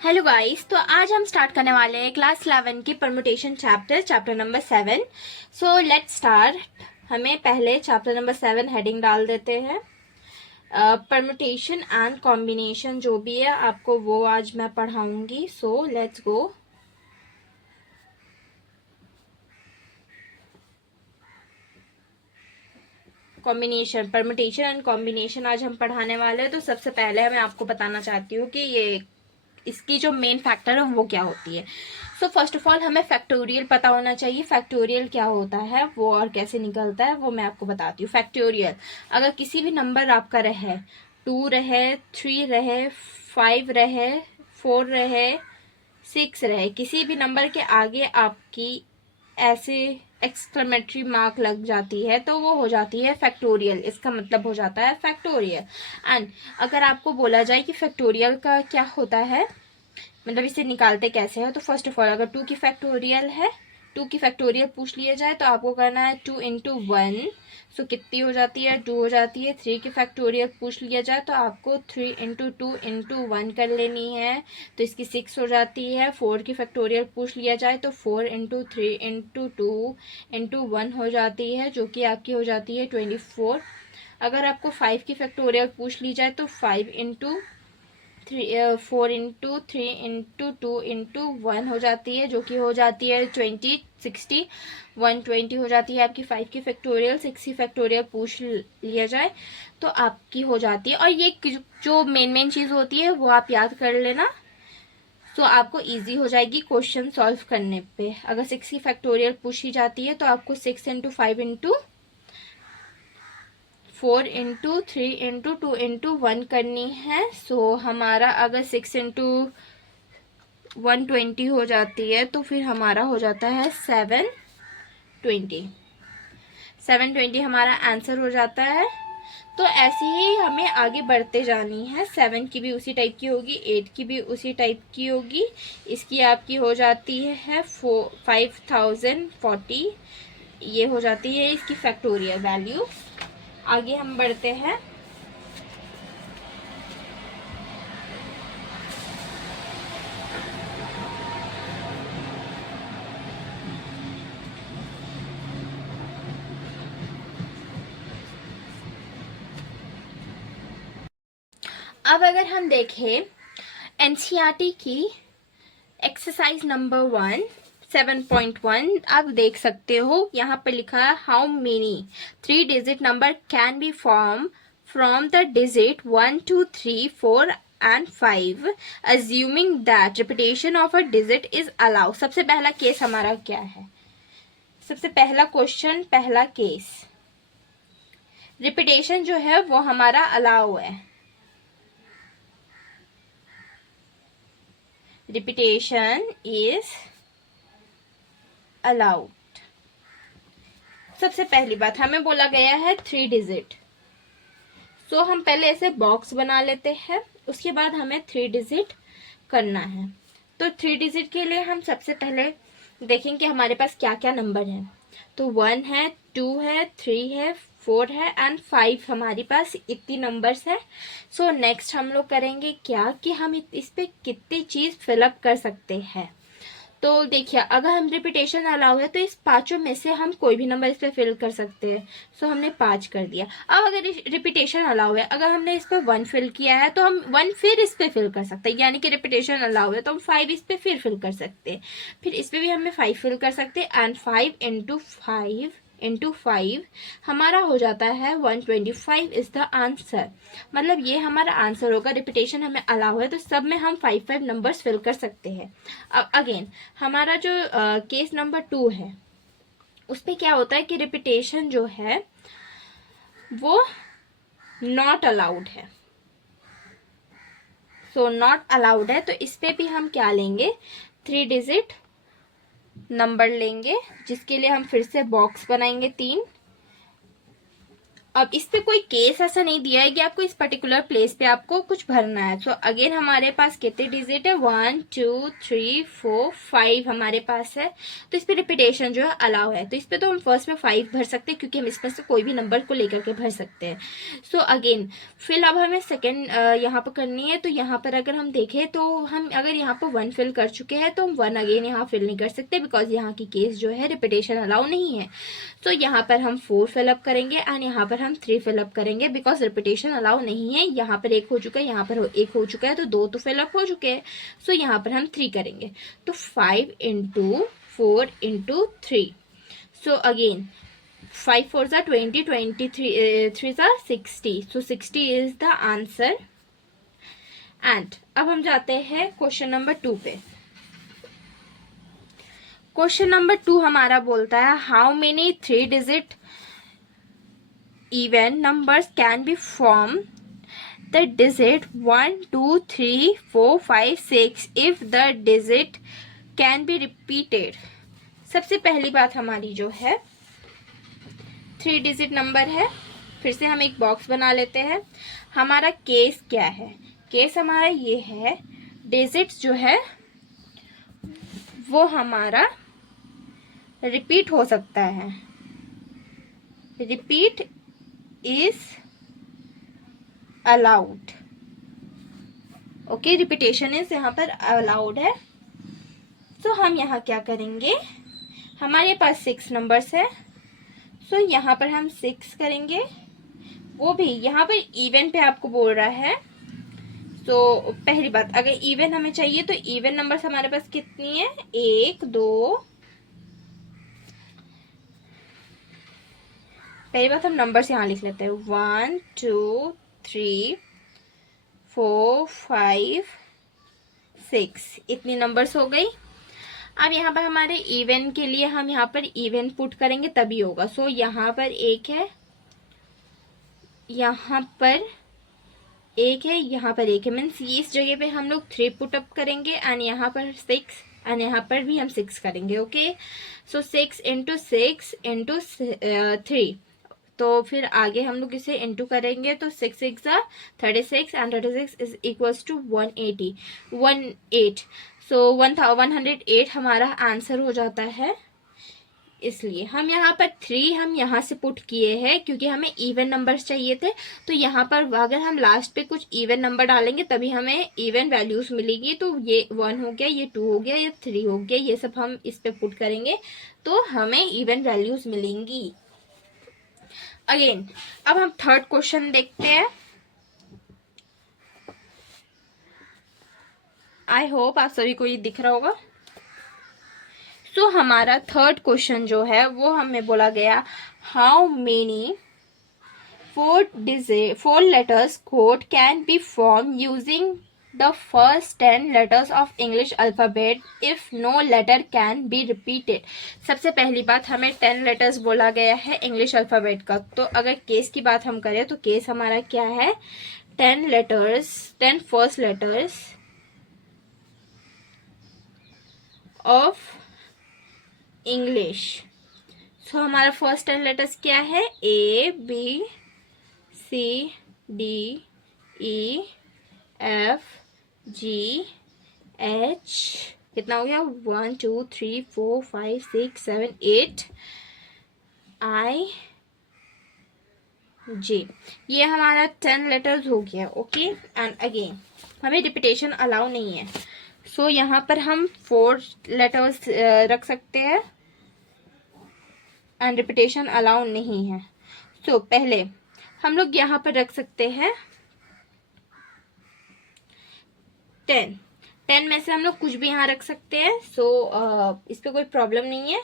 Hello guys, तो आज हम स्टार्ट करने वाले हैं क्लास 11 की permutation chapter number 7। So let's start. हमें पहले चैप्टर नंबर 7 हेडिंग डाल देते हैं। परम्यूटेशन एंड कॉम्बिनेशन जो भी है आपको वो आज मैं पढ़ाऊंगी। So let's go. Combination, permutation and combination आज हम पढ़ाने वाले हैं। तो सबसे पहले मैं आपको बताना चाहती हूँ कि ये इसकी जो मेन फैक्टर है वो क्या होती है। सो फर्स्ट ऑफ ऑल हमें फैक्टोरियल पता होना चाहिए। फैक्टोरियल क्या होता है वो और कैसे निकलता है वो मैं आपको बताती हूँ। फैक्टोरियल, अगर किसी भी नंबर आपका रहे, 2 रहे, 3 रहे, 5 रहे, 4 रहे, 6 रहे, किसी भी नंबर के आगे आपकी ऐसे एक्सक्लेमेटरी मार्क लग जाती है तो वो हो जाती है फैक्टोरियल। इसका मतलब हो जाता है फैक्टोरियल। एंड अगर आपको बोला जाए कि फैक्टोरियल का क्या होता है, मतलब इसे निकालते कैसे है, तो फर्स्ट ऑफ ऑल अगर 2 की फैक्टोरियल है, 2 की फैक्टोरियल पूछ लिया जाए तो आपको करना है 2 इंटू 1। सो कितनी हो जाती है? 2 हो जाती है। 3 की फैक्टोरियल पूछ लिया जाए तो आपको 3 इंटू 2 इंटू 1 कर लेनी है, तो इसकी 6 हो जाती है। 4 की फैक्टोरियल पूछ लिया जाए तो 4 इंटू 3 इंटू 2 इंटू 1 हो जाती है, जो कि आपकी हो जाती है 24। अगर आपको 5 की फैक्टोरियल पूछ ली जाए तो 5 इंटू 4 इंटू 3 इंटू 2 इंटू 1 हो जाती है, जो कि हो जाती है 20, 60, 120 हो जाती है आपकी 5 की फैक्टोरियल। 6 की फैक्टोरियल पूछ लिया जाए तो आपकी हो जाती है। और ये जो मेन चीज़ होती है वो आप याद कर लेना, तो आपको इजी हो जाएगी क्वेश्चन सॉल्व करने पे। अगर 6 की फैक्टोरियल पूछी जाती है तो आपको 6 into 5 into 4 into 3 into 2 into 1 करनी है। सो हमारा अगर 6 इंटू 120 हो जाती है तो फिर हमारा हो जाता है 720। 720 हमारा आंसर हो जाता है। तो ऐसे ही हमें आगे बढ़ते जानी है। 7 की भी उसी टाइप की होगी, 8 की भी उसी टाइप की होगी। इसकी आपकी हो जाती है 5040, ये हो जाती है इसकी फैक्टोरियल वैल्यू। आगे हम बढ़ते हैं। अब अगर हम देखें एनसीईआरटी की एक्सरसाइज नंबर 1 7.1, आप देख सकते हो यहाँ पे लिखा है how many 3 digit number can be form from the digit 1 2 3 4 and 5 assuming that repetition of a digit is allowed। सबसे पहला केस हमारा क्या है? सबसे पहला क्वेश्चन, पहला केस, रिपीटेशन जो है वो हमारा अलाउ है। Repetition is allowed. सबसे पहली बात हमें बोला गया है 3 डिजिट, सो हम पहले ऐसे बॉक्स बना लेते हैं, उसके बाद हमें 3 डिजिट करना है। तो 3 डिजिट के लिए हम सबसे पहले देखेंगे हमारे पास क्या क्या नंबर है। तो 1 है, 2 है, 3 है, 4 है एंड 5 हमारे पास इतनी नंबर्स है। सो नेक्स्ट हम लोग करेंगे क्या कि हम इस पे कितनी चीज फिलअप कर सकते हैं। तो देखिए अगर हम रिपीटेशन अलाउ है तो इस पांचों में से हम कोई भी नंबर इस पे फिल कर सकते हैं। सो हमने 5 कर दिया। अब अगर रिपीटेशन अलाउ है, अगर हमने इस पे 1 फिल किया है तो हम 1 फिर इस पे फिल कर सकते हैं, यानी कि रिपीटेशन अलाउ है तो हम 5 इस पे फिर फिल कर सकते हैं, फिर इस पे भी हमें 5 फिल कर सकते हैं एंड 5 इंटू 5 इंटू 5 हमारा हो जाता है 125 इज द आंसर। मतलब ये हमारा आंसर होगा। रिपीटेशन हमें अलाउ है तो सब में हम 5 नंबर्स फिल कर सकते हैं। अब अगेन हमारा जो केस नंबर 2 है उस पे क्या होता है कि रिपीटेशन जो है वो नॉट अलाउड है। सो नॉट अलाउड है तो इस पे भी हम क्या लेंगे, 3 डिजिट नंबर लेंगे, जिसके लिए हम फिर से बॉक्स बनाएंगे 3। अब इस पे कोई केस ऐसा नहीं दिया है कि आपको इस पर्टिकुलर प्लेस पे आपको कुछ भरना है। सो अगेन हमारे पास कितने डिजिट है, 1 2 3 4 5 हमारे पास है। तो इस पे रिपीटेशन जो है अलाउ है, तो इस पे तो हम फर्स्ट में 5 भर सकते हैं क्योंकि हम इसमें से कोई भी नंबर को लेकर के भर सकते हैं। सो अगेन फिल अब हमें सेकेंड यहाँ पर करनी है। तो यहाँ पर अगर हम देखें तो हम अगर यहाँ पर 1 फिल कर चुके हैं तो हम 1 अगेन यहाँ फिल नहीं कर सकते बिकॉज यहाँ की केस जो है रिपीटेशन अलाउ नहीं है। तो यहाँ पर हम 4 फिलअप करेंगे एंड यहाँ पर हम 3 फिलअप करेंगे बिकॉज रिपीटेशन अलाउ नहीं है। यहाँ पर 1 हो चुका है, यहाँ पर 1 हो चुका है, तो 2 तो फिलअप हो चुके हैं। सो यहाँ पर हम 3 करेंगे, तो 5 इंटू 4 इंटू 3। सो अगेन 5 4 ज़ा 20, 23 3 ज़ा 60, सो 60 इज द आंसर। एंड अब हम जाते हैं क्वेश्चन नंबर 2 पे। क्वेश्चन नंबर 2 हमारा बोलता है how many 3 digit even numbers can be from the digit 1 2 3 4 5 6 if the digit can be repeated। सबसे पहली बात हमारी जो है 3 डिजिट नंबर है। फिर से हम एक बॉक्स बना लेते हैं। हमारा केस क्या है, केस हमारा ये है डिजिट्स जो है वो हमारा रिपीट हो सकता है, repeat is allowed. Okay, repetition is यहाँ पर अलाउड है। सो हम यहाँ क्या करेंगे, हमारे पास 6 नंबर्स है। सो यहाँ पर हम 6 करेंगे, वो भी यहाँ पर इवन पे आपको बोल रहा है। सो पहली बात, अगर इवन हमें चाहिए तो इवन नंबर्स हमारे पास कितनी है, 1 2। पहली बात हम नंबर्स यहाँ लिख लेते हैं, 1 2 3 4 5 6, इतनी नंबर्स हो गई। अब यहाँ पर हमारे इवन के लिए हम यहाँ पर इवन पुट करेंगे तभी होगा। सो यहाँ पर 1 है, यहाँ पर 1 है, यहाँ पर 1 है, मीन्स इस जगह पे हम लोग 3 पुट अप करेंगे एंड यहाँ पर 6 एंड यहाँ पर भी हम 6 करेंगे। ओके, सो 6 इंटू 6 इंटू 3, तो फिर आगे हम लोग इसे इंटू करेंगे तो 6 6 36 एंड 36 इज इक्वल्स टू 180। सो 108 हमारा आंसर हो जाता है। इसलिए हम यहाँ पर 3 हम यहाँ से पुट किए हैं क्योंकि हमें इवन नंबर्स चाहिए थे। तो यहाँ पर अगर हम लास्ट पे कुछ इवन नंबर डालेंगे तभी हमें इवन वैल्यूज मिलेगी। तो ये 1 हो गया, ये 2 हो गया, ये 3 हो गया, ये सब हम इस पे पुट करेंगे तो हमें इवन वैल्यूज मिलेंगी। अगेन अब हम थर्ड क्वेश्चन देखते हैं। आई होप आप सभी को ये दिख रहा होगा। सो हमारा थर्ड क्वेश्चन जो है वो हमें बोला गया how many 4 letters code can be form using the first 10 letters of English alphabet if no letter can be repeated। सबसे पहली बात हमें 10 letters बोला गया है इंग्लिश अल्फ़ाबेट का। तो अगर केस की बात हम करें तो केस हमारा क्या है, 10 फर्स्ट लेटर्स ऑफ इंग्लिश। सो हमारा फर्स्ट 10 लेटर्स क्या है, A B C D E F G H, कितना हो गया, 1 2 3 4 5 6 7 8 I J, ये हमारा 10 लेटर्स हो गया। ओके, एंड अगेन हमें रिपीटेशन अलाउ नहीं है। सो यहाँ पर हम 4 लेटर्स रख सकते हैं एंड रिपीटेशन अलाउ नहीं है। सो पहले हम लोग यहाँ पर रख सकते हैं 10 में से हम लोग कुछ भी यहाँ रख सकते हैं। सो इस पर कोई प्रॉब्लम नहीं है।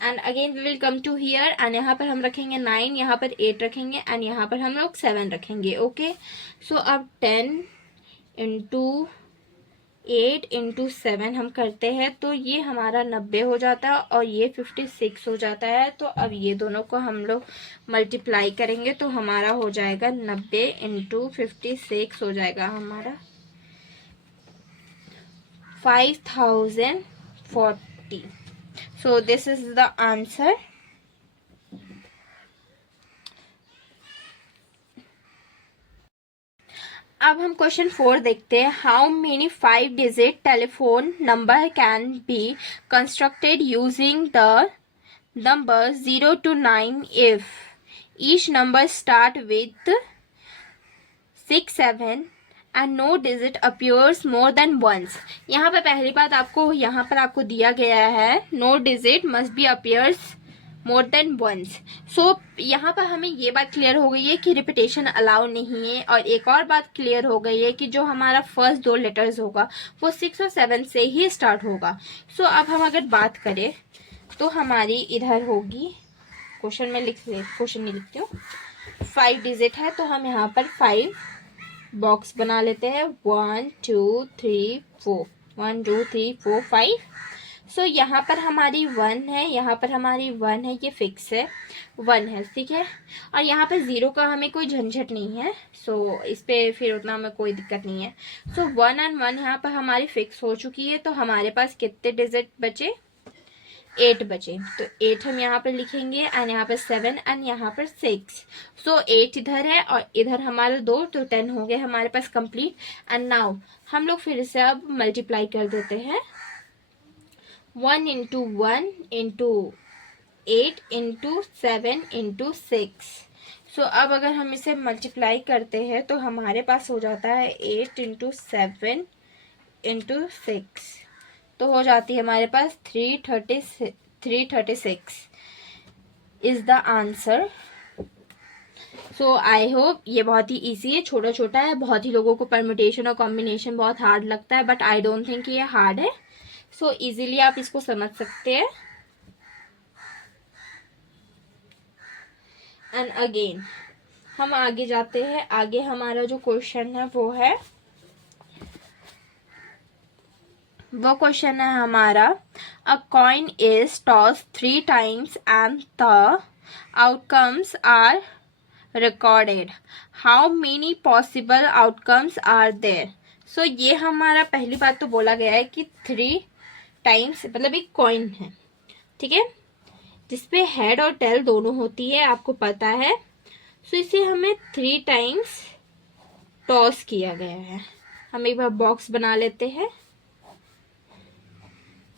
And again we will come to here and यहाँ पर हम रखेंगे 9, यहाँ पर 8 रखेंगे एंड यहाँ पर हम लोग 7 रखेंगे। ओके, सो अब 10 इंटू 8 इंटू 7 हम करते हैं तो ये हमारा 90 हो जाता है और ये 56 हो जाता है। तो अब ये दोनों को हम लोग मल्टीप्लाई करेंगे तो हमारा हो जाएगा 90 इंटू 56 हो जाएगा हमारा 5040। So this is the answer। अब हम क्वेश्चन 4 देखते हैं। How many 5 digit telephone number can be constructed using the number 0 to 9 if each number start with 6 7 and no digit appears more than once। यहाँ पर पहली बात आपको यहाँ पर आपको दिया गया है no digit must be appears more than once. So यहाँ पर हमें ये बात क्लियर हो गई है कि रिपीटेशन अलाउ नहीं है। और एक और बात क्लियर हो गई है कि जो हमारा फर्स्ट 2 लेटर्स होगा वो 6 और 7 से ही स्टार्ट होगा। सो अब हम अगर बात करें तो हमारी इधर होगी, क्वेश्चन में क्वेश्चन नहीं लिखती हूँ, 5 डिजिट है तो हम यहाँ पर 5 बॉक्स बना लेते हैं। 1 2 3 4 1 2 3 4 5। सो यहाँ पर हमारी 1 है, यहाँ पर हमारी 1 है, ये फिक्स है 1 है, ठीक है। और यहाँ पर 0 का हमें कोई झंझट नहीं है। सो इस पर फिर उतना हमें कोई दिक्कत नहीं है। सो 1 और 1 यहाँ पर हमारी फिक्स हो चुकी है। तो हमारे पास कितने डिजिट बचे? 8 बचे। तो 8 हम यहाँ पर लिखेंगे एंड यहाँ पर 7 एंड यहाँ पर 6। सो 8 इधर है और इधर हमारे 2, तो 10 हो गए हमारे पास कंप्लीट। एंड नाउ हम लोग फिर से अब मल्टीप्लाई कर देते हैं। 1 into 1 into 8 into 7 into 6। सो अब अगर हम इसे मल्टीप्लाई करते हैं तो हमारे पास हो जाता है 8 into 7 into 6, तो हो जाती है हमारे पास 336 is the answer. So I hope ये बहुत ही इजी है, छोटा छोटा है। बहुत ही लोगों को परम्यूटेशन और कॉम्बिनेशन बहुत हार्ड लगता है, बट आई डोंट थिंक ये हार्ड है। सो इजीली आप इसको समझ सकते हैं। एंड अगेन हम आगे जाते हैं। आगे हमारा जो क्वेश्चन है वो क्वेश्चन है हमारा, a coin is toss 3 times and the outcomes are recorded. How many possible outcomes are there? So ये हमारा पहली बात तो बोला गया है कि 3 times मतलब एक कॉइन है, ठीक है, जिसपे हेड और टेल दोनों होती है, आपको पता है। सो इसे हमें 3 times टॉस किया गया है। हम एक बार बॉक्स बना लेते हैं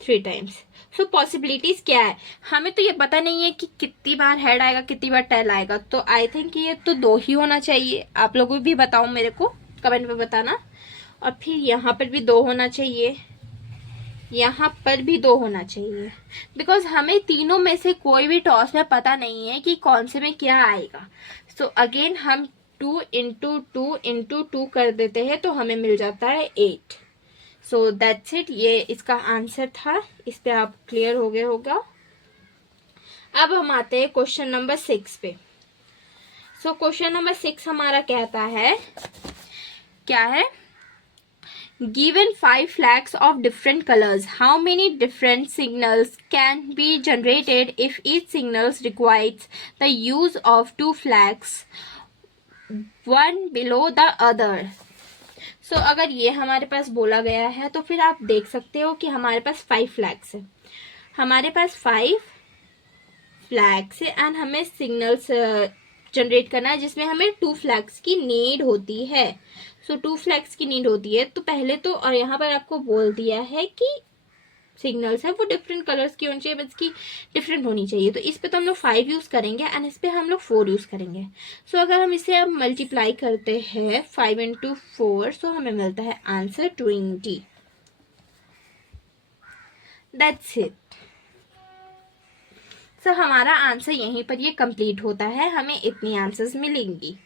3 times। सो पॉसिबिलिटीज क्या है, हमें तो ये पता नहीं है कि कितनी बार हेड आएगा कितनी बार टेल आएगा। तो आई थिंक ये तो 2 ही होना चाहिए। आप लोगों भी बताओ, मेरे को कमेंट में बताना। और फिर यहाँ पर भी 2 होना चाहिए, यहाँ पर भी 2 होना चाहिए, बिकॉज हमें तीनों में से कोई भी टॉस में पता नहीं है कि कौन से में क्या आएगा। सो अगेन हम 2 into 2 into 2 कर देते हैं तो हमें मिल जाता है 8। सो दैट्स इट, ये इसका आंसर था। इस पे आप क्लियर हो गए होगा। अब हम आते हैं क्वेश्चन नंबर 6 पे। सो क्वेश्चन नंबर 6 हमारा कहता है, क्या है, given 5 flags of different colors, how many different signals can be generated if each signal requires the use of 2 flags, one below the other? सो अगर ये हमारे पास बोला गया है तो फिर आप देख सकते हो कि हमारे पास 5 फ्लैग्स है, हमारे पास 5 फ्लैग्स है एंड हमें सिग्नल्स जनरेट करना है जिसमें हमें 2 फ्लैग्स की नीड होती है। सो 2 फ्लैग्स की नीड होती है तो पहले तो, और यहाँ पर आपको बोल दिया है कि सिग्नल्स है वो डिफरेंट कलर्स की होनी चाहिए, इसकी डिफरेंट होनी चाहिए। तो इस पे तो हम लोग 5 यूज करेंगे एंड इस पे हम लोग 4 यूज करेंगे। सो अगर हम इसे अब मल्टीप्लाई करते हैं 5 into 4, सो हमें मिलता है आंसर 20। That's it. सो हमारा आंसर यहीं पर ये कंप्लीट होता है, हमें इतनी आंसर्स मिलेंगी।